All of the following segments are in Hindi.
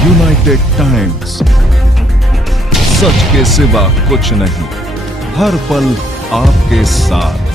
यूनाइटेड टाइम्स, सच के सिवा कुछ नहीं, हर पल आपके साथ।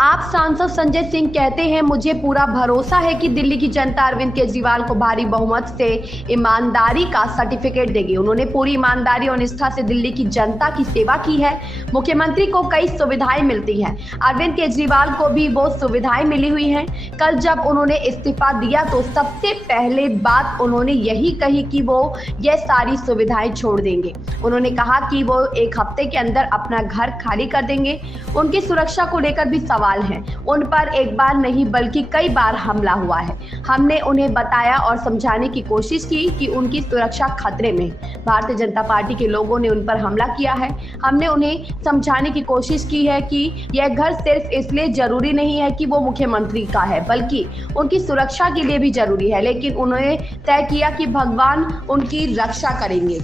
आप सांसद संजय सिंह कहते हैं, मुझे पूरा भरोसा है कि दिल्ली की जनता अरविंद केजरीवाल को भारी बहुमत से ईमानदारी का सर्टिफिकेट देगी। उन्होंने पूरी ईमानदारी और निष्ठा से दिल्ली की जनता की सेवा की है। मुख्यमंत्री को कई सुविधाएं मिलती हैं, अरविंद केजरीवाल को भी वो सुविधाएं मिली हुई हैं। कल जब उन्होंने इस्तीफा दिया तो सबसे पहले बात उन्होंने यही कही कि वो ये सारी सुविधाएं छोड़ देंगे। उन्होंने कहा कि वो 1 हफ्ते के अंदर अपना घर खाली कर देंगे। उनकी सुरक्षा को लेकर भी सवाल है। उन पर एक बार नहीं बल्कि कई बार हमला हुआ है। हमने उन्हें बताया और समझाने की कोशिश की कि उनकी सुरक्षा खतरे में। भारतीय जनता पार्टी के लोगों ने उन पर हमला किया है। हमने उन्हें समझाने की कोशिश की है कि यह घर सिर्फ इसलिए जरूरी नहीं है कि वो मुख्यमंत्री का है, बल्कि उनकी सुरक्षा के लिए भी जरूरी है। लेकिन उन्होंने तय किया कि भगवान उनकी रक्षा करेंगे।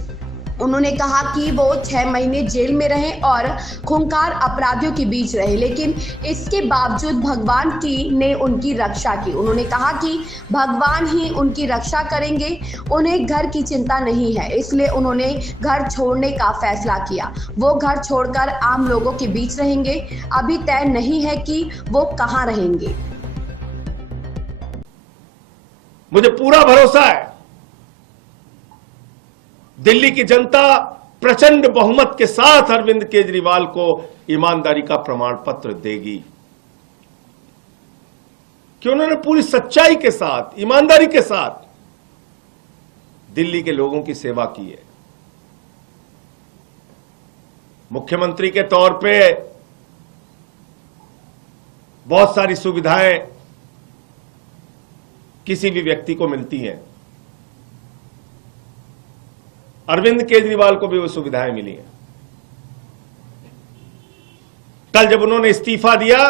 उन्होंने कहा कि वो 6 महीने जेल में रहें और खूंखार अपराधियों के बीच रहे, लेकिन इसके बावजूद भगवान ने उनकी रक्षा की। उन्होंने कहा कि भगवान ही उनकी रक्षा करेंगे, उन्हें घर की चिंता नहीं है, इसलिए उन्होंने घर छोड़ने का फैसला किया। वो घर छोड़कर आम लोगों के बीच रहेंगे। अभी तय नहीं है कि वो कहाँ रहेंगे। मुझे पूरा भरोसा है दिल्ली की जनता प्रचंड बहुमत के साथ अरविंद केजरीवाल को ईमानदारी का प्रमाण पत्र देगी, कि उन्होंने पूरी सच्चाई के साथ, ईमानदारी के साथ दिल्ली के लोगों की सेवा की है। मुख्यमंत्री के तौर पे बहुत सारी सुविधाएं किसी भी व्यक्ति को मिलती हैं। अरविंद केजरीवाल को भी वो सुविधाएं मिली हैं। कल जब उन्होंने इस्तीफा दिया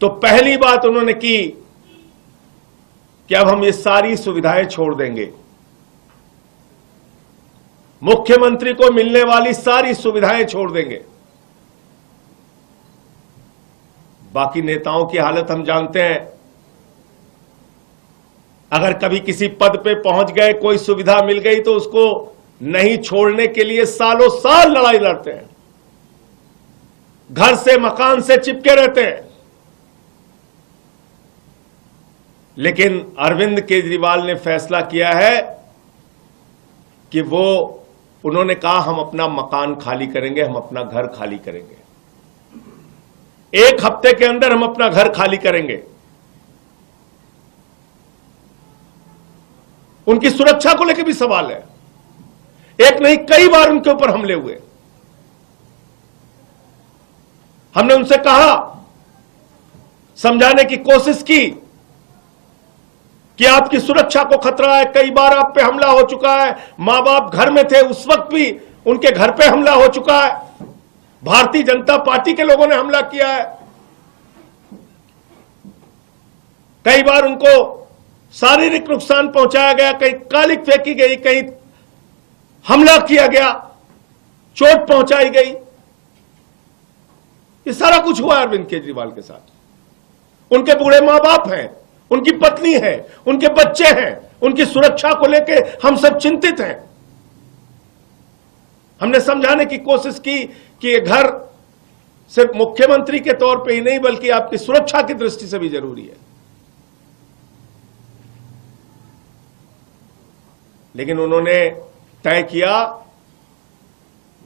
तो पहली बात उन्होंने की कि अब हम ये सारी सुविधाएं छोड़ देंगे। मुख्यमंत्री को मिलने वाली सारी सुविधाएं छोड़ देंगे। बाकी नेताओं की हालत हम जानते हैं। अगर कभी किसी पद पे पहुंच गए, कोई सुविधा मिल गई तो उसको नहीं छोड़ने के लिए सालों साल लड़ाई लड़ते हैं, घर से मकान से चिपके रहते हैं। लेकिन अरविंद केजरीवाल ने फैसला किया है कि उन्होंने कहा हम अपना मकान खाली करेंगे, हम अपना घर खाली करेंगे। 1 हफ्ते के अंदर हम अपना घर खाली करेंगे। उनकी सुरक्षा को लेकर भी सवाल है। एक नहीं कई बार उनके ऊपर हमले हुए। हमने उनसे कहा, समझाने की कोशिश की कि आपकी सुरक्षा को खतरा है। कई बार आप पे हमला हो चुका है। मां बाप घर में थे, उस वक्त भी उनके घर पे हमला हो चुका है। भारतीय जनता पार्टी के लोगों ने हमला किया है। कई बार उनको शारीरिक नुकसान पहुंचाया गया, कहीं कालिक फेंकी गई, कहीं हमला किया गया, चोट पहुंचाई गई। ये सारा कुछ हुआ अरविंद केजरीवाल के साथ। उनके बूढ़े मां बाप हैं, उनकी पत्नी है, उनके बच्चे हैं। उनकी सुरक्षा को लेके हम सब चिंतित हैं। हमने समझाने की कोशिश की कि ये घर सिर्फ मुख्यमंत्री के तौर पे ही नहीं बल्कि आपकी सुरक्षा की दृष्टि से भी जरूरी है। लेकिन उन्होंने तय किया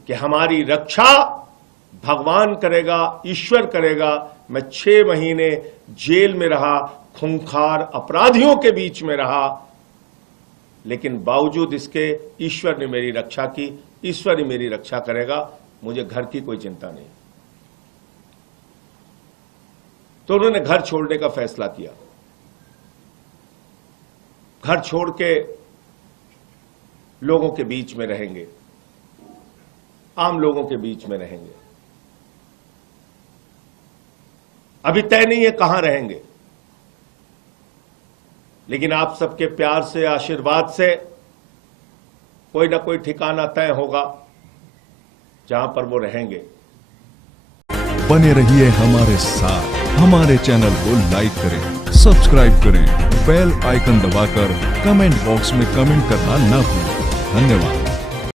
कि हमारी रक्षा भगवान करेगा, ईश्वर करेगा। मैं 6 महीने जेल में रहा, खूंखार अपराधियों के बीच में रहा, लेकिन बावजूद इसके ईश्वर ने मेरी रक्षा की। ईश्वर ही मेरी रक्षा करेगा, मुझे घर की कोई चिंता नहीं। तो उन्होंने घर छोड़ने का फैसला किया। घर छोड़ के लोगों के बीच में रहेंगे, आम लोगों के बीच में रहेंगे। अभी तय नहीं है कहां रहेंगे, लेकिन आप सबके प्यार से, आशीर्वाद से कोई ना कोई ठिकाना तय होगा जहां पर वो रहेंगे। बने रहिए हमारे साथ। हमारे चैनल को लाइक करें, सब्सक्राइब करें, बेल आइकन दबाकर कमेंट बॉक्स में कमेंट करना ना भूलें। धन्यवाद।